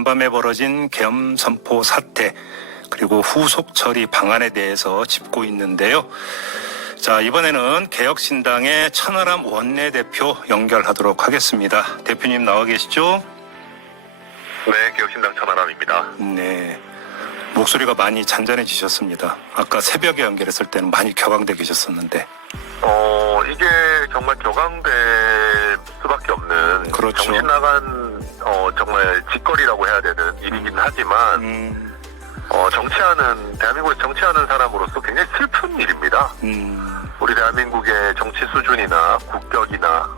간밤에 벌어진 계엄 선포 사태 그리고 후속 처리 방안에 대해서 짚고 있는데요. 자, 이번에는 개혁신당의 천하람 원내대표 연결하도록 하겠습니다. 대표님 나와 계시죠? 네, 개혁신당 천하람입니다. 네. 목소리가 많이 잔잔해지셨습니다. 아까 새벽에 연결했을 때는 많이 격앙돼 계셨었는데. 이게 정말 격앙될 수밖에 없는 그렇죠. 정신 나간 정말 짓거리라고 해야 되는 일이긴 하지만 대한민국에 정치하는 사람으로서 굉장히 슬픈 일입니다. 우리 대한민국의 정치 수준이나 국격이나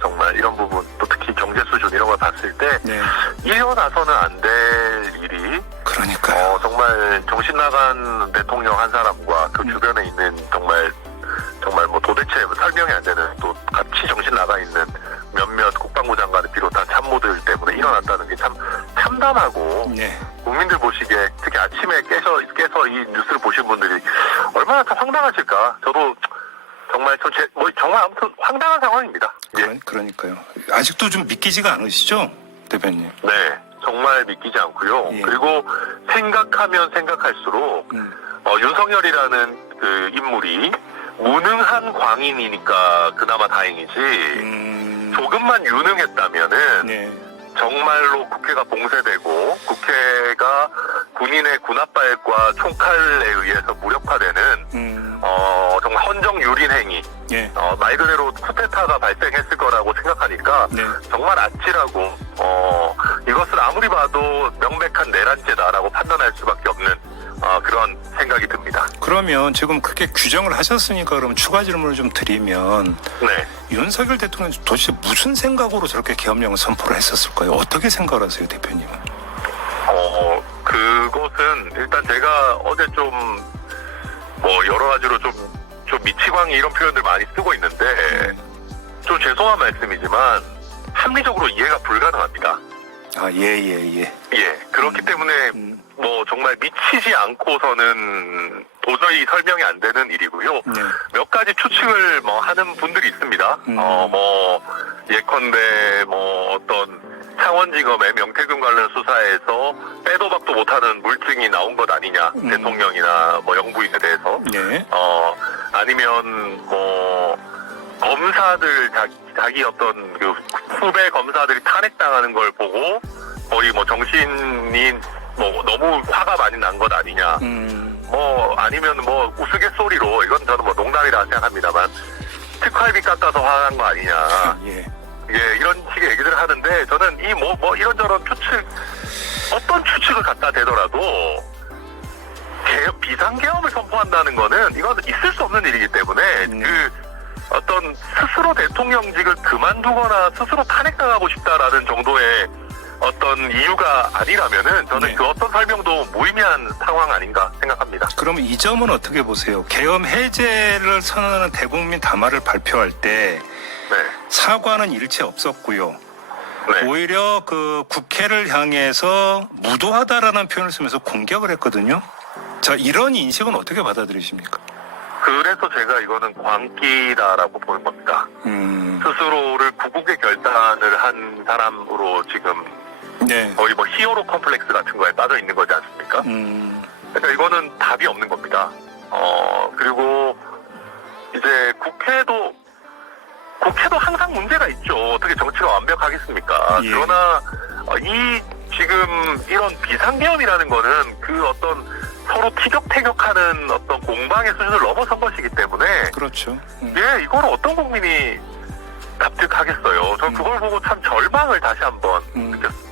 정말 이런 부분 또 특히 경제 수준 이런 걸 봤을 때 네. 일어나서는 안 될 일이 그러니까요. 정말 정신 나간 대통령 한 사람과 그 주변에 있는 정말 뭐 도대체 설명이 안 되는 또 같이 정신 나가 있는 몇몇 국방부 장관을 비롯한 참모들 때문에 일어났다는 게 참 참담하고 네. 국민들 보시기에 특히 아침에 깨서 이 뉴스를 보신 분들이 얼마나 더 황당하실까. 저도 정말 정말 아무튼 황당한 상황입니다. 예. 그러니까요. 아직도 좀 믿기지가 않으시죠, 대표님? 네, 정말 믿기지 않고요. 예. 그리고 생각하면 생각할수록 윤석열이라는 그 인물이 무능한 광인이니까 그나마 다행이지 조금만 유능했다면은 네. 정말로 국회가 봉쇄되고 국회가 군인의 군합발과 총칼에 의해서 무력화되는 정말 헌정유린 행위 예. 말 그대로 쿠데타가 발생했을 거라고 생각하니까 네. 정말 아찔하고 이것을 아무리 봐도 명백한 내란죄다라고 판단할 수밖에 없는 그런 생각이 듭니다. 그러면 지금 그렇게 규정을 하셨으니까 그럼 추가 질문을 좀 드리면 네. 윤석열 대통령 도대체 무슨 생각으로 저렇게 계엄령을 선포를 했었을까요? 어떻게 생각을 하세요, 대표님은? 그것은 일단 제가 어제 좀 여러 가지로 좀 미치광이 이런 표현들 많이 쓰고 있는데 좀 죄송한 말씀이지만 합리적으로 이해가 불가능합니다. 아, 예. 예, 그렇기 때문에 정말 미치지 않고서는 도저히 설명이 안 되는 일이고요. 네. 몇 가지 추측을 하는 분들이 있습니다. 예컨대 어떤 창원지검의 명태균 관련 수사에서 빼도 박도 못하는 물증이 나온 것 아니냐, 대통령이나 영부인에 대해서. 네. 아니면 검사들 자기 어떤 그 후배 검사들이 탄핵당하는 걸 보고 거의 정신이 너무 화가 많이 난 것 아니냐. 아니면 우스갯소리로 이건 저는 농담이라 생각합니다만 특활비 깎아서 화난 거 아니냐. 예. 예, 이런 식의 얘기들을 하는데 저는 이런저런 추측 어떤 추측을 갖다 대더라도 비상계엄을 선포한다는 거는 이건 있을 수 없는 일이기 때문에 그 어떤 스스로 대통령직을 그만두거나 스스로 탄핵당하고 싶다라는 정도의 어떤 이유가 아니라면은 저는 네. 그 어떤 설명도 무의미한 상황 아닌가 생각합니다. 그럼 이 점은 어떻게 보세요? 계엄 해제를 선언하는 대국민 담화를 발표할 때 네. 사과는 일체 없었고요. 네. 오히려 그 국회를 향해서 무도하다라는 표현을 쓰면서 공격을 했거든요. 자, 이런 인식은 어떻게 받아들이십니까? 그래서 제가 이거는 광기다라고 보는 겁니다. 스스로를 구국의 결단을 한 사람으로 지금 네. 거의 히어로 컴플렉스 같은 거에 빠져 있는 거지 않습니까? 그러니까 이거는 답이 없는 겁니다. 그리고 이제 국회도 항상 문제가 있죠. 어떻게 정치가 완벽하겠습니까? 예. 그러나 지금 이런 비상계엄이라는 거는 그 어떤 서로 티격태격하는 어떤 공방의 수준을 넘어선 것이기 때문에 그렇죠. 예, 이걸 어떤 국민이 납득하겠어요. 전 그걸 보고 참 절망을 다시 한번 느꼈습니다.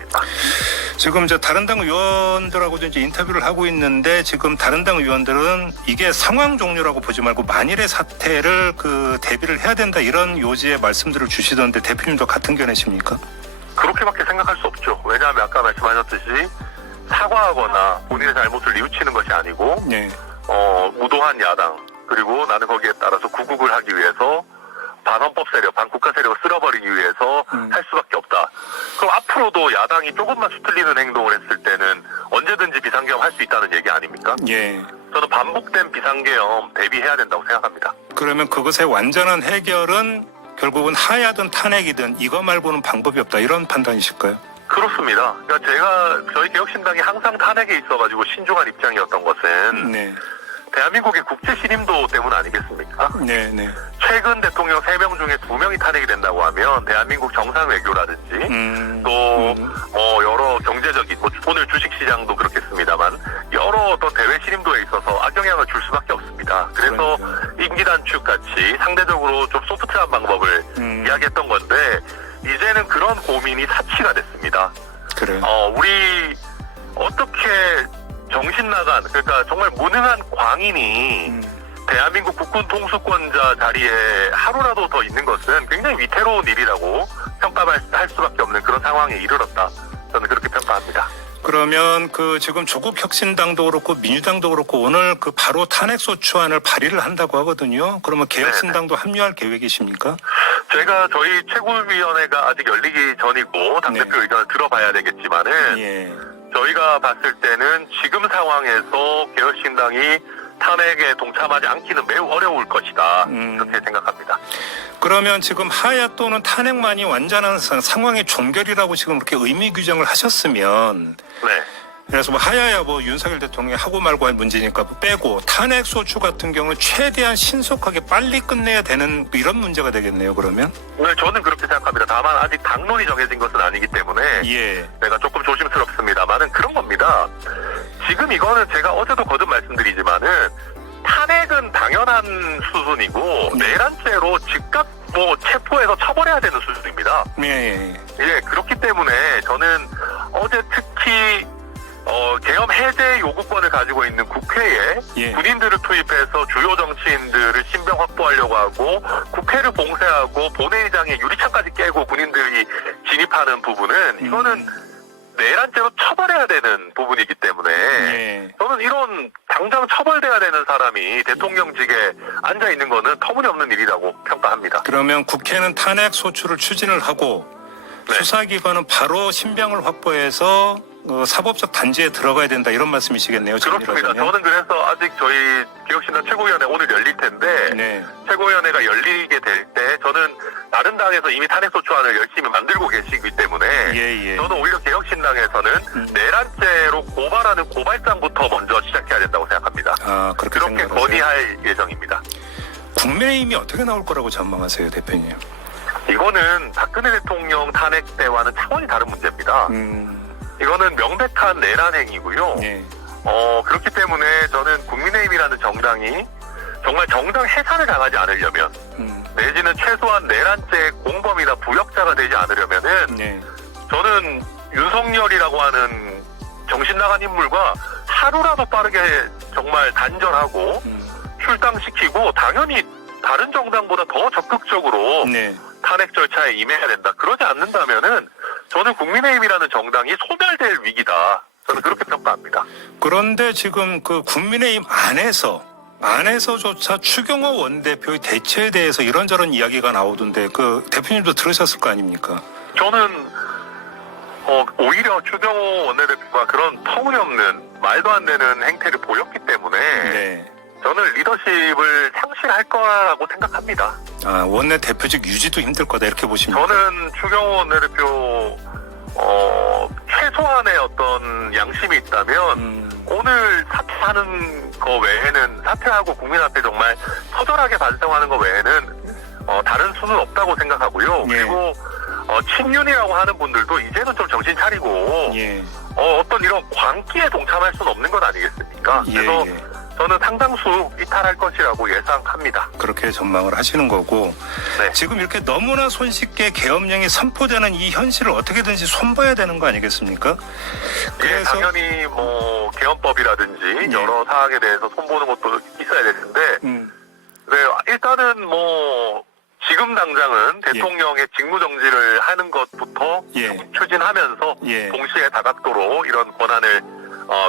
지금 다른 당 의원들하고도 이제 인터뷰를 하고 있는데 지금 다른 당 의원들은 이게 상황 종료라고 보지 말고 만일의 사태를 대비를 해야 된다 이런 요지의 말씀들을 주시던데 대표님도 같은 견해십니까? 그렇게밖에 생각할 수 없죠. 왜냐하면 아까 말씀하셨듯이 사과하거나 본인의 잘못을 뉘우치는 것이 아니고 네. 무도한 야당 그리고 나는 거기에 따라서 구국을 하기 위해서 반헌법 세력, 반국가 세력을 쓸어버리기 위해서 할 수밖에 없다. 그럼 앞으로도 야당이 조금만 수틀리는 행동을 했을 때는 언제든지 비상계엄 할 수 있다는 얘기 아닙니까? 예. 저는 반복된 비상계엄 대비해야 된다고 생각합니다. 그러면 그것의 완전한 해결은 결국은 하야든 탄핵이든 이거 말고는 방법이 없다 이런 판단이실까요? 그렇습니다. 그러니까 저희 개혁신당이 항상 탄핵에 있어가지고 신중한 입장이었던 것은 네. 대한민국의 국제 신임도 때문 아니겠습니까? 네, 네. 최근 대통령 3명 중에 2명이 탄핵이 된다고 하면 대한민국 정상 외교라든지 또 여러 경제적인 오늘 주식시장도 그렇겠습니다만 여러 어떤 대외 신임도에 있어서 악영향을 줄 수밖에 없습니다. 그래서 임기 단축 같이 상대적으로 좀 소프트한 방법을 이야기했던 건데 이제는 그런 고민이 사치가 됐습니다. 그래요. 우리 어떻게 정신 나간 그러니까 정말 무능한 광인이 대한민국 국군 통수권자 자리에 하루라도 더 있는 것은 굉장히 위태로운 일이라고 평가할 수밖에 없는 그런 상황에 이르렀다. 저는 그렇게 평가합니다. 그러면 지금 조국 혁신당도 그렇고 민주당도 그렇고 오늘 바로 탄핵소추안을 발의를 한다고 하거든요. 그러면 개혁신당도 합류할 계획이십니까? 제가 저희 최고위원회가 아직 열리기 전이고 당대표 의견을 들어봐야 되겠지만은 예. 저희가 봤을 때는 지금 상황에서 개혁신당이 탄핵에 동참하지 않기는 매우 어려울 것이다. 그렇게 생각합니다. 그러면 지금 하야 또는 탄핵만이 완전한 상황의 종결이라고 지금 그렇게 의미 규정을 하셨으면 네. 그래서 하야야 윤석열 대통령이 하고 말고 할 문제니까 빼고 탄핵 소추 같은 경우는 최대한 신속하게 빨리 끝내야 되는 이런 문제가 되겠네요. 그러면? 네, 저는 그렇게 생각합니다. 다만 아직 당론이 정해진 것은 아니기 때문에 예. 내가 조금 조심스럽습니다만은 그런 겁니다. 지금 이거는 제가 어제도 거듭 말씀드리지만은 탄핵은 당연한 수준이고 내란죄로 즉각 체포해서 처벌해야 되는 수준입니다. 예. 예, 그렇기 때문에 저는 어제 특히 계엄 해제 요구권을 가지고 있는 국회에 군인들을 투입해서 주요 정치인들을 신병 확보하려고 하고 국회를 봉쇄하고 본회의장에 유리창까지 깨고 군인들이 진입하는 부분은 이거는 내란죄로 처벌해야 되는 부분이기 때문에 저는 이런 당장 처벌돼야 되는 사람이 대통령직에 앉아 있는 거는 터무니없는 일이라고 평가합니다. 그러면 국회는 탄핵 소추를 추진을 하고 수사기관은 바로 신병을 확보해서 사법적 단죄에 들어가야 된다 이런 말씀이시겠네요. 그렇습니다. 저는 그래서 아직 저희 개혁신당 최고위원회 오늘 열릴 텐데 최고위원회가 열리게 될 때 저는 다른 당에서 이미 탄핵소추안을 열심히 만들고 계시기 때문에 저는 오히려 개혁신당에서는 내란죄로 고발하는 고발장부터 먼저 시작해야 된다고 생각합니다. 그렇게 건의할 예정입니다. 국민의힘이 어떻게 나올 거라고 전망하세요, 대표님? 이거는 박근혜 대통령 탄핵 때와는 차원이 다른 문제입니다. 이거는 명백한 내란 행위고요. 그렇기 때문에 저는 국민의힘이라는 정당이 정말 정당 해산을 당하지 않으려면 내지는 최소한 내란죄 공범이나 부역자가 되지 않으려면은 저는 윤석열이라고 하는 정신 나간 인물과 하루라도 빠르게 정말 단절하고 출당시키고 당연히 다른 정당보다 더 적극적으로 탄핵 절차에 임해야 된다. 그러지 않는다면은 저는 국민의힘이라는 정당이 소멸될 위기다. 저는 그렇게 평가합니다. 그런데 지금 국민의힘 안에서조차 추경호 원대표의 대처에 대해서 이런저런 이야기가 나오던데 대표님도 들으셨을 거 아닙니까? 저는 오히려 추경호 원내대표가 그런 터무니없는 말도 안 되는 행태를 보였기 때문에 저는 리더십을 상실할 거라고 생각합니다. 원내대표직 유지도 힘들 거다 이렇게 보십니까? 저는 추경호 원내대표 최소한의 어떤 양심이 있다면 오늘 사퇴하는 거 외에는 사퇴하고 국민 앞에 정말 처절하게 반성하는 거 외에는 다른 수는 없다고 생각하고요. 그리고 친윤이라고 하는 분들도 이제는 좀 정신 차리고 어떤 이런 광기에 동참할 수는 없는 건 아니겠습니까? 그래서 저는 상당수 이탈할 것이라고 예상합니다. 그렇게 전망을 하시는 거고 지금 이렇게 너무나 손쉽게 계엄령이 선포되는 이 현실을 어떻게든지 손봐야 되는 거 아니겠습니까? 그래서 당연히 계엄법이라든지 여러 사항에 대해서 손보는 것도 있어야 되는데 일단은 지금 당장은 대통령의 직무정지를 하는 것부터 추진하면서 동시에 다각도로 이런 권한을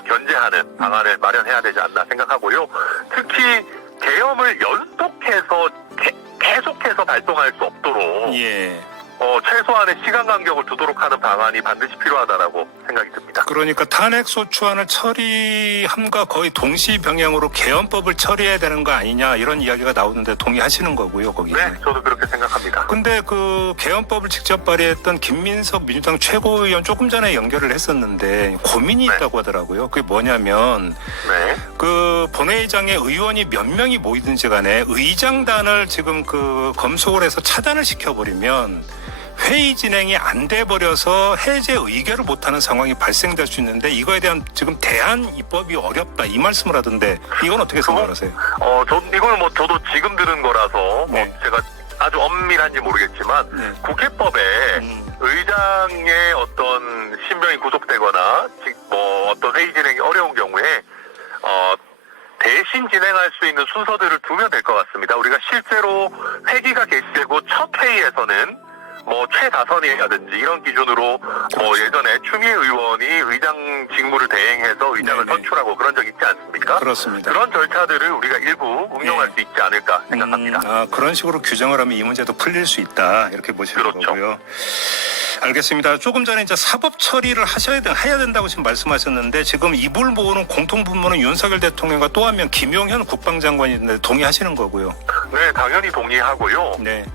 견제하는 방안을 마련해야 되지 않나 생각하고요. 특히 계엄을 연속해서 계속해서 발동할 수 없도록 최소한의 시간 간격을 두도록 하는 방안이 반드시 필요하다라고 생각이 듭니다. 그러니까 탄핵소추안을 처리함과 거의 동시 병행으로 개헌법을 처리해야 되는 거 아니냐 이런 이야기가 나오는데 동의하시는 거고요, 거기. 네, 저도 그렇게 생각합니다. 근데 그 개헌법을 직접 발의했던 김민석 민주당 최고위원 조금 전에 연결을 했었는데 고민이 있다고 하더라고요. 그게 뭐냐면 그 본회의장에 의원이 몇 명이 모이든지 간에 의장단을 지금 그 검속을 해서 차단을 시켜버리면 회의 진행이 안 돼 버려서 해제 의결을 못하는 상황이 발생될 수 있는데 이거에 대한 지금 대안 입법이 어렵다 이 말씀을 하던데 이건 어떻게 생각하세요? 이걸 저도 지금 들은 거라서 제가 아주 엄밀한지 모르겠지만 국회법에 의장의 어떤 신병이 구속되거나 어떤 회의 진행이 어려운 경우에 대신 진행할 수 있는 순서들을 두면 될 것 같습니다. 우리가 실제로 회기가 개시되고 첫 회의에서는 최다선이라든지 이런 기준으로 예전에 추미애 의원이 의장 직무를 대행해서 의장을 선출하고 그런 적 있지 않습니까? 그렇습니다. 그런 절차들을 우리가 일부 응용할 수 있지 않을까 생각합니다. 그런 식으로 규정을 하면 이 문제도 풀릴 수 있다 이렇게 보시는 거고요. 알겠습니다. 조금 전에 이제 사법 처리를 해야 된다고 지금 말씀하셨는데 지금 입을 모으는 공통분모는 윤석열 대통령과 또 한 명 김용현 국방장관인데 동의하시는 거고요. 네, 당연히 동의하고요. 네.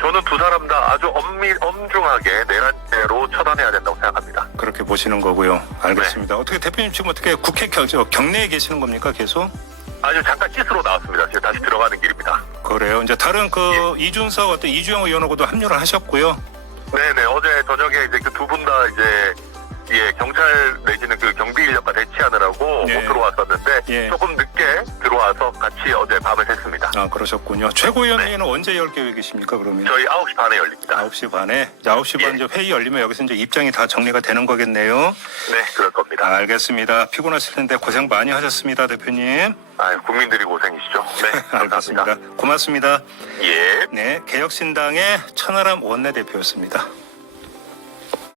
저는 두 사람 다 아주 엄중하게 내란죄로 처단해야 된다고 생각합니다. 그렇게 보시는 거고요. 알겠습니다. 어떻게 대표님 지금 어떻게 국회 경내에 계시는 겁니까 계속? 아니요, 잠깐 씻으러 나왔습니다. 지금 다시 들어가는 길입니다. 그래요. 이제 다른 이준석 어떤 이주영 의원하고도 합류를 하셨고요. 네네, 어제 저녁에 이제 그 두 분 다 이제 경찰 내지는 그 경비 인력과 대치하느라고 못 들어왔었는데 조금 늦게 들어와서 같이 어제 밤을 샜습니다. 아, 그러셨군요. 최고위원 회의는 언제 열 계획이십니까, 그러면? 저희 9시 반에 열립니다. 9시 반에? 9시 반 이제 회의 열리면 여기서 이제 입장이 다 정리가 되는 거겠네요. 네, 그럴 겁니다. 알겠습니다. 피곤하실 텐데 고생 많이 하셨습니다, 대표님. 국민들이 고생이시죠. 네, 알겠습니다. 고맙습니다. 예. 네, 개혁신당의 천하람 원내대표였습니다.